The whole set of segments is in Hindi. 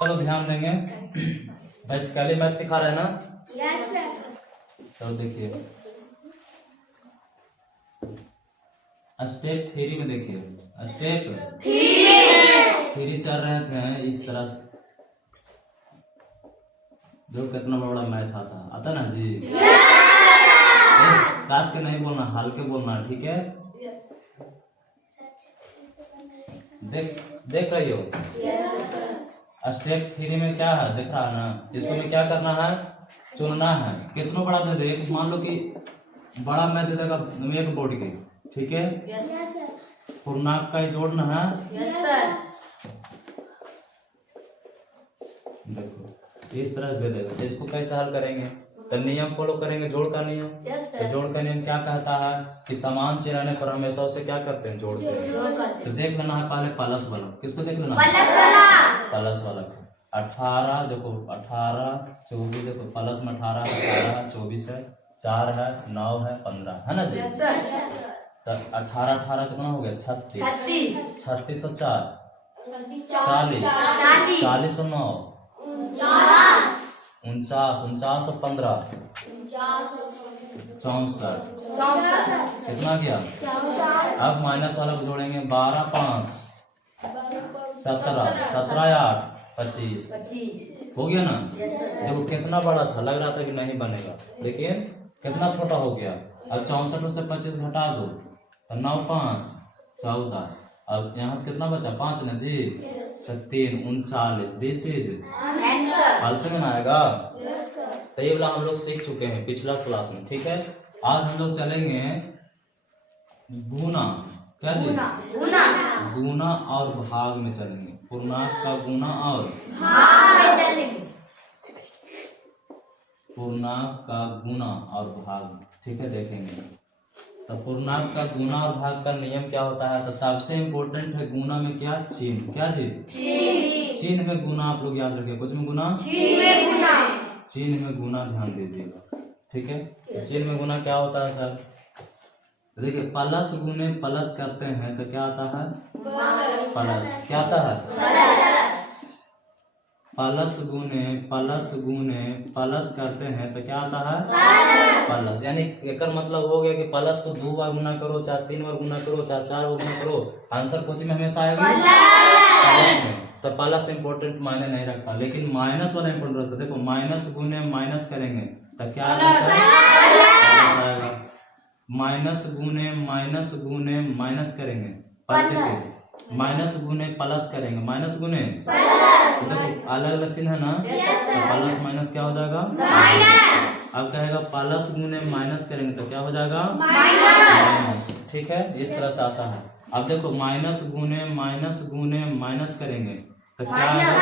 चलो ध्यान देंगे। बस पहले मैथ सिखा रहे हैं ना? Yes sir. चलो देखिए स्टेप थ्री में देखिए, स्टेप थ्री चल रहे थे इस तरह से। जो कितना बड़ा मैथ आता ना जी? काश के नहीं बोलना, हल्के बोलना, ठीक है? देख रही हो? स्टेप थ्री में क्या है दिख रहा है ना? इसको में क्या करना है? चुनना है। कितना बड़ा दे दे, एक मान लो कि बड़ा मैथ दे देगा एक बोर्ड के, ठीक है? पूर्णांक का ही जोड़ना है। Yes sir. देखो इस तरह से दे देगा, तो इसको कैसे हल करेंगे? तो नियम फॉलो करेंगे, जोड़ का नियम। तो जोड़ का नियम क्या कहता है कि समान चिन्ह रहने पर हमेशा उसे क्या करते हैं? जोड़ते हैं। तो देख लेना है पहले प्लस वाला। किसको देख लेना? प्लस वाला। 18 देखो, 18 24 देखो, प्लस में 18 18 24 है, 4 है, 9 है, 15 है ना जी? तो 18 18 कितना हो गया? 36। 36 और 4 40 40 और 9 49 49 और 15 64 कितना गया? अब माइनस वाला को जोड़ेंगे। 12 5 17 17 8 25 हो गया ना? देखो कितना बड़ा था, लग रहा था कि नहीं बनेगा, लेकिन कितना छोटा हो गया। अब 64 में से 25 घटा दो तो 9 5 14। अब यहाँ कितना बचा? 5 ना जी? 3 39 दिस इज आंसर में आएगा। तो ये वाला हम लोग सीख चुके हैं पिछला क्लास में, ठीक है? आज हम लोग चलेंगे गुना। क्या जी? गुना और भाग में चलेंगे। पूर्णांक का गुना और पूर्णांक का गुना और भाग, ठीक है? देखेंगे तो पूर्णांक का गुना और भाग का नियम क्या होता है। तो सबसे इम्पोर्टेंट है गुना में क्या? चिन्ह। क्या चीज? चिन्ह में गुना आप लोग याद रखिए। कुछ में गुना, चिन्ह में गुना ध्यान दीजिएगा, ठीक है? चिन्ह में गुना क्या होता है सर? तो देखिए प्लस गुने प्लस करते हैं तो क्या आता है? प्लस। क्या आता है? प्लस गुने प्लस करते हैं तो क्या आता है? प्लस। यानी एक मतलब हो गया कि प्लस को 2 बार गुना करो, चाहे 3 बार गुना करो, चाहे 4 बार गुना करो, आंसर कोचिंग में हमेशा आएगा प्लस में। तो प्लस इंपॉर्टेंट मायने नहीं रखता, लेकिन माइनस वाला इंपॉर्टेंट रहता है। देखो माइनस गुने माइनस करेंगे तो क्या आएगा? माइनस गुने माइनस करेंगे, माइनस गुने प्लस करेंगे, माइनस गुने तो देखो अलग अलग चिन्ह है ना? तो प्लस माइनस क्या हो जाएगा? अब कहेगा प्लस गुने माइनस करेंगे तो क्या हो जाएगा? माइनस। ठीक है, इस तरह से आता है। अब देखो माइनस गुने माइनस करेंगे तो क्या आएगा?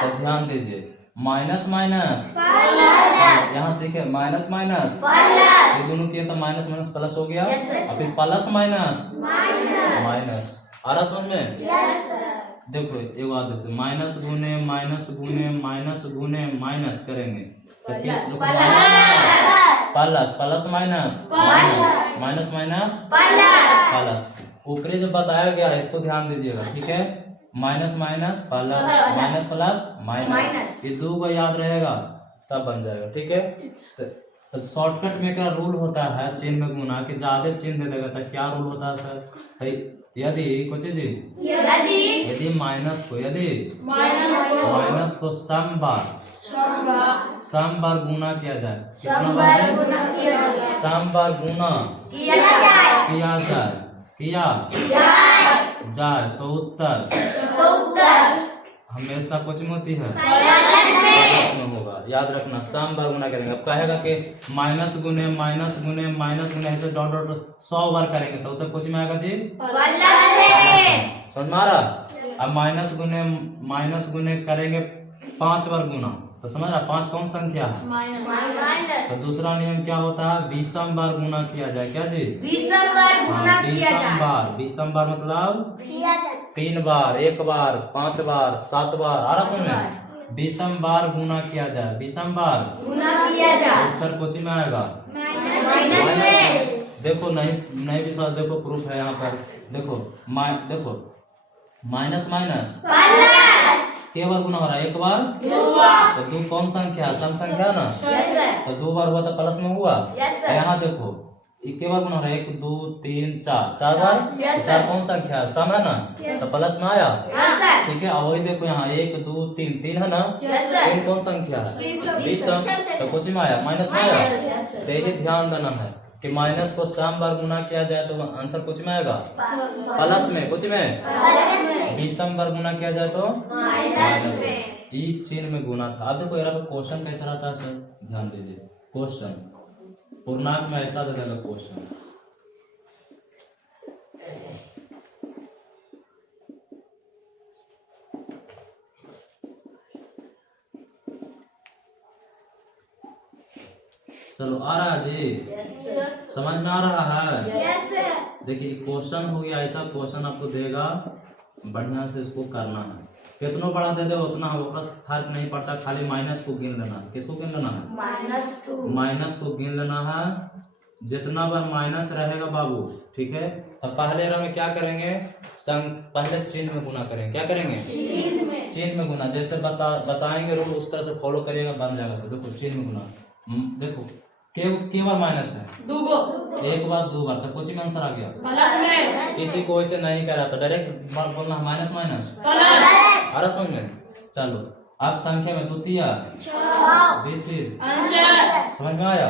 तो ध्यान दीजिए, माइनस माइनस यहाँ सीखे, माइनस माइनस ये दोनों किए तो माइनस माइनस प्लस हो गया। और फिर प्लस माइनस माइनस। आ रहा समझ में? देखो एक बात देखो, माइनस गुने माइनस करेंगे तो plus plus minus minus minus plus. ऊपरी जो बताया गया है इसको ध्यान दीजिएगा, ठीक है? Minus minus plus minus plus minus, ये 2 को याद रहेगा, सब बन जाएगा, ठीक है? तो शॉर्टकट में क्या रूल होता है चिन्ह में गुना कि ज्यादा चिन्ह दे देगा तो क्या रूल होता है सर? तो यदि कुछ जी यदि माइनस को सम बार गुना किया जाए, कितना बार? सम बार गुना किया जाए तो उत्तर हमेशा कुछ में होती है, में होगा। याद रखना, सम बार गुना करेंगे। अब कहेगा कि माइनस गुने ऐसे डॉट 100 बार करेंगे तो उत्तर कुछ में आएगा जी? समझ में आ रहा? अब माइनस गुने करेंगे 5 बार गुना तो समझ रहा 5 कौन संख्या है? तो दूसरा नियम क्या होता है? 20 बार गुना किया जाए। क्या जी? 20 बार मतलब 3 बार, 1 बार, 5 बार, 7 बार। आ रहा समझ में? 20 बार गुना किया जाए, 20 बार उत्तर कोची में आएगा? देखो नहीं विश्वास, देखो प्रूफ है यहाँ पर। देखो माइनस के बार गुना हो रहा है? एक बार तो दो कौन संख्या है? सम संख्या है ना, तो 2 बार हुआ तो प्लस में हुआ। यहाँ देखो के बार गुना हो रहा है? 1 2 3 4, 4 बार, चार कौन संख्या है? सम है ना, तो प्लस में आया। ठीक है, अब वही देखो यहाँ 1 2 3, 3 है ना, 3 कौन संख्या है? 20 तो कुछ में आया, माइनस में आया। तो यही ध्यान देना है कि माइनस को सम बार गुना किया जाए तो आंसर कुछ में आएगा, प्लस में, कुछ में। 20 बार गुना किया जाए तो माइनस में, एक चिन्ह में गुना था। अब देखो यार क्वेश्चन कैसा रहता है सर, ध्यान दीजिए। क्वेश्चन पूर्णांक में ऐसा दे देगा क्वेश्चन, चलो आ रहा है जी, समझ में आ रहा है? देखिए क्वेश्चन हो गया ऐसा, क्वेश्चन आपको देगा, बढ़िया से इसको करना है। कितना बड़ा दे दे उतना फर्क नहीं पड़ता, खाली माइनस को गिन लेना। किसको गिन लेना है? माइनस को गिन लेना है। जितना बार माइनस रहेगा बाबू, ठीक है, तो पहले में क्या करेंगे? पहले चिन्ह में गुना करेंगे। क्या करेंगे? चिन्ह में गुना। जैसे बताएंगे रूल उस तरह से फॉलो करिएगा, बन जाएगा सब। देखो चिन्ह में गुना, देखो के बार माइनस है? 1 बार 2 बार, तो कुछ में आंसर आ गया। किसी को ऐसे नहीं कह रहा था, डायरेक्ट बोलना माइनस माइनस। अरे समझ में, चलो अब संख्या में द्वितीय समझ में आया?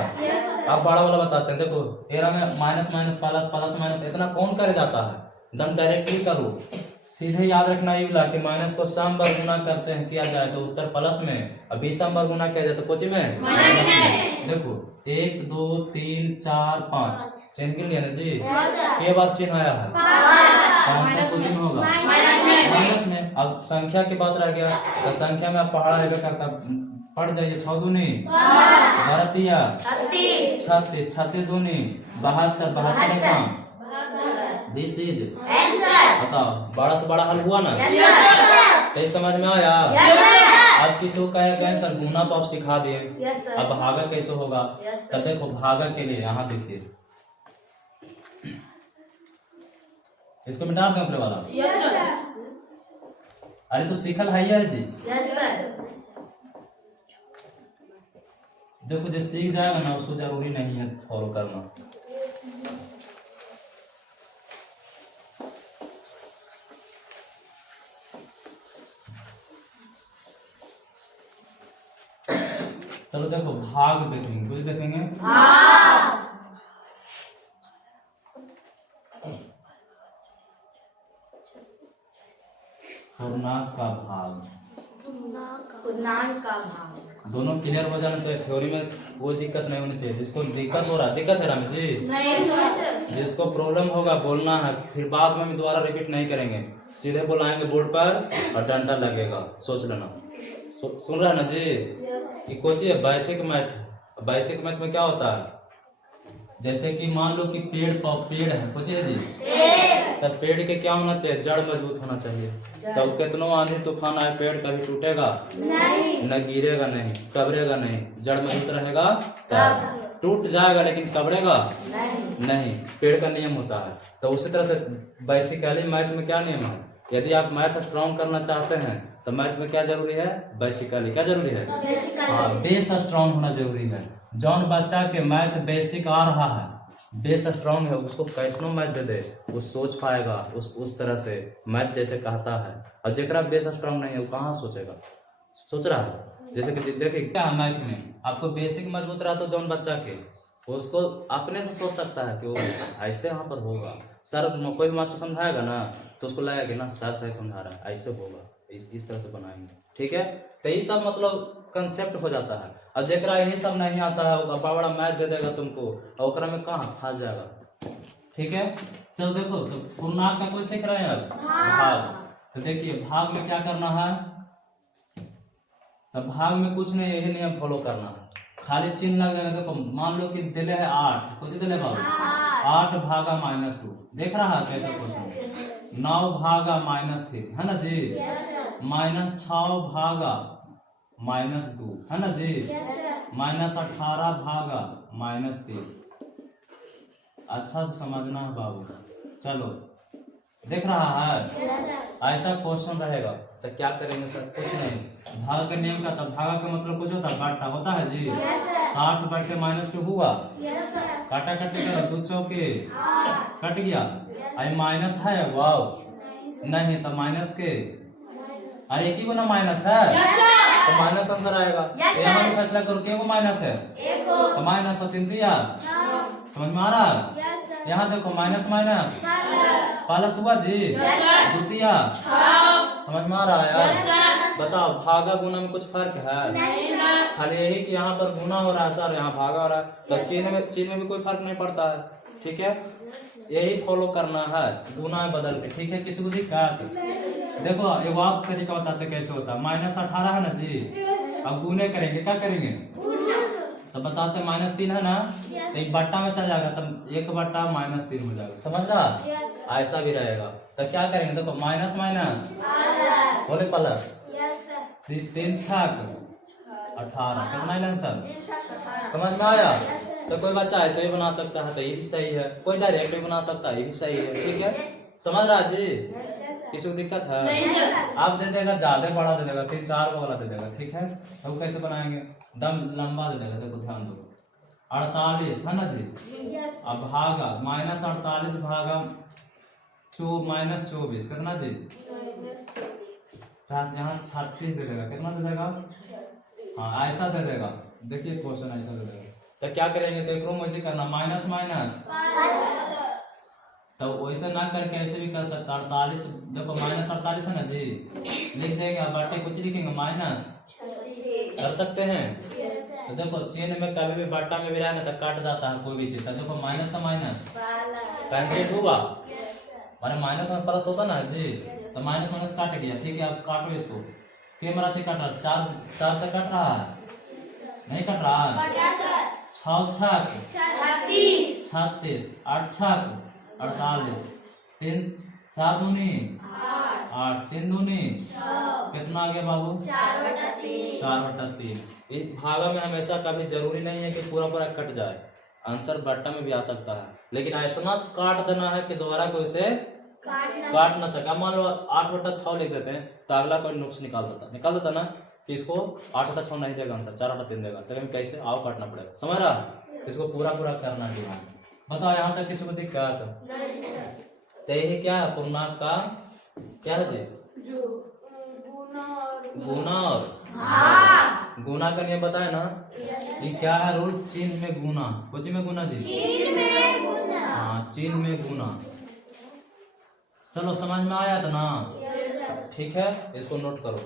अब बड़ा वाला बताते हैं। देखो 13 में minus minus plus, plus minus, इतना कौन कर जाता है? एकदम डायरेक्ट ही करो, सीधे याद रखना ये वाला कि माइनस को सम बार गुना करते हैं किया जाए तो उत्तर प्लस में, और 20 बार गुना किया जाए तो कुछ में माइनस में। देखो 1 2 3 4 5 चिन्ह गिन लिया ना जी, के बार चिन्ह आया है? कुछ में होगा माइनस में। अब संख्या की बात रह गया, तो संख्या में आप पढ़ा है करता, पढ़ जाइए। 6 दूनी 12, 36, 36 दूनी 72, 72 का दिस इज, बताओ बड़ा से बड़ा हल हुआ ना? तो समझ में आया? अब किसी को कहे सर गुना तो आप सिखा दिए, अब भागा कैसे होगा? तो देखो भागा के लिए यहाँ देखिए, इसको मिटा दें दूसरे वाला। अरे तो सीखल है जी। देखो जो सीख जाएगा ना उसको जरूरी नहीं है फॉलो करना। चलो देखो भाग देखेंगे, कुछ देखेंगे पूर्णांक का भाग, दोनों क्लियर हो जाना चाहिए। थ्योरी में कोई दिक्कत नहीं होनी चाहिए। जिसको दिक्कत हो रहा है, दिक्कत है राम जी, जिसको प्रॉब्लम होगा बोलना है, फिर बाद में भी दोबारा रिपीट नहीं करेंगे, सीधे बुलाएंगे बोर्ड पर और डंडा लगेगा, सोच लेना। सुन रहा है ना जी? कि कोची है बेसिक मैथ। बेसिक मैथ में क्या होता है? जैसे कि मान लो कि पेड़ है, कोची है जी, तब पेड़ के क्या होना चाहिए? जड़ मजबूत होना चाहिए। तब कितनों आंधी तूफान आए पेड़ कभी टूटेगा नहीं, न गिरेगा नहीं, कबरेगा नहीं। जड़ मजबूत रहेगा तब टूट जाएगा लेकिन कबरेगा नहीं। पेड़ का नियम होता है। तो उसी तरह से बेसिकली मैथ में क्या नियम है? यदि आप मैथ स्ट्रॉन्ग करना चाहते हैं तो मैथ में क्या जरूरी है? बेसिकली क्या जरूरी है? हाँ, बेस स्ट्रॉन्ग होना जरूरी है। जौन बच्चा के मैथ बेसिक आ रहा है, बेस स्ट्रॉन्ग है, उसको कैसनो मैथ दे दे वो सोच पाएगा उस तरह से मैथ जैसे कहता है। और जेकरा बेस स्ट्रॉन्ग नहीं है वो कहाँ सोचेगा? सोच रहा है? जैसे कि देखिए क्या मैथ में आपको बेसिक मजबूत रहा तो जौन बच्चा के उसको अपने से सोच सकता है कि वो ऐसे यहाँ पर होगा। सर कोई मास्टर समझाएगा ना तो उसको लगेगा कि ना सर सही समझा रहा है, ऐसे होगा, इस तरह से बनाएंगे। ठीक है, तो ये सब मतलब कंसेप्ट हो जाता है। अब जेकरा यही सब नहीं आता है वो बड़ा मैथ दे देगा तुमको और ओकरा में कहाँ फंस जाएगा। ठीक है, चलो देखो तो पूर्णांक का कोई सीख रहे हैं अब? भाग। तो देखिए भाग में क्या करना है? तो भाग में कुछ नहीं, यही नियम फॉलो करना है, खाली चिन्ह लग जाएगा। देखो मान लो कि दिले है 8, कुछ दिले बाबू 8 भागा -2, देख रहा है कैसे क्वेश्चन? 9 भागा -3 है ना जी, -6 भागा -2 है ना जी, -18 भागा -3। अच्छा से समझना है बाबू। चलो देख रहा है, ऐसा क्वेश्चन रहेगा। तो क्या करेंगे सर? कुछ नहीं, भाग के नियम का था, भागा का मतलब कुछ होता है, बांटना होता है जी। 8 बढ़ के -2 हुआ, काटा काटी करो, 2 चौके कट गया, आई माइनस है, वाव नहीं तो माइनस के, अरे एक ही को ना माइनस है तो माइनस आंसर आएगा। यहाँ भी फैसला करो क्यों माइनस है, तो माइनस और 3 दिया, समझ में आ रहा? यहाँ देखो माइनस माइनस प्लस हुआ जी, द्वितीया, समझ में आ रहा है यार? बताओ भागा गुना में कुछ फर्क है? खाली यही कि यहाँ पर गुना हो रहा है सर, यहाँ भागा हो रहा है, तो चिन्ह में भी कोई फर्क नहीं पड़ता है, ठीक है? यही फॉलो करना है, गुना में बदल के, ठीक है? किसी को दिक्कत? देखो ये वाक तरीका बताते कैसे होता है। -18 है ना जी, अब गुने करेंगे, क्या करेंगे तो बताते -3 है ना, तो एक बट्टा में चल जाएगा, तब 1 बट्टा -3 हो जाएगा, समझ रहा? ऐसा भी रहेगा, तो क्या करेंगे देखो माइनस माइनस बोले प्लस, 3 छक 18, कितना आंसर समझ में आया? तो कोई बच्चा ऐसे भी बना सकता है तो ये भी सही है, कोई डायरेक्ट भी बना सकता है, ये भी सही है, ठीक है? समझ रहा जी? किसी को दिक्कत है? आप दे देगा ज्यादा बड़ा दे देगा, 3-4 वाला दे देगा, ठीक है? तो कैसे बनाएंगे, दम लंबा दे देगा, देखो ध्यान दो, 48 है ना जी, अब भागा -48 भागा -24 कितना जी, यहाँ 36 दे देगा, कितना दे देगा, हाँ ऐसा दे देगा, देखिए क्वेश्चन ऐसा दे देगा, तो क्या करेंगे, तो एक वैसे करना माइनस माइनस, तो वैसे ना करके ऐसे भी कर सकता, 48 देखो -48 है ना जी, लिख देंगे, अब बाटे कुछ लिखेंगे माइनस, कर सकते हैं? तो देखो चिन्ह में कभी भी बाटा में भी रहे ना तो काट जाता है कोई भी चीज, तो देखो माइनस से माइनस कैंसिल हुआ, माने माइनस में प्लस होता ना जी, तो माइनस माइनस काट गया, ठीक है? अब काटो इसको, कैमरा से काट रहा, 4 से कट रहा है, नहीं कट रहा, 6 छक 36, 8 छक 48, 3 4 दूनी 8, 3 दूनी कितना आ गया बाबू, 4/3। इस भागा में हमेशा कभी जरूरी नहीं है कि पूरा पूरा कट जाए, आंसर बट्टा में भी आ सकता है, लेकिन इतना काट देना है कि दोबारा कोई से काट ना सके। मान लो 8/6 लिख देते हैं तो अगला कोई नुक्स निकाल देता ना कि इसको 8/6 नहीं देगा आंसर, 4/3 देगा, तो कैसे आओ काटना पड़ेगा, समझ रहा? इसको पूरा करना है। बताओ यहाँ तक किसी को दिक्कत? तो यही क्या है पूर्णांक का क्या है जी, गुना और गुना का नियम बताया ना, ये क्या है रूल, चिन्ह में गुना, कुछ में गुना जी, हाँ चिन्ह में गुना, चलो समझ में आया था ना, ठीक है? इसको नोट करो।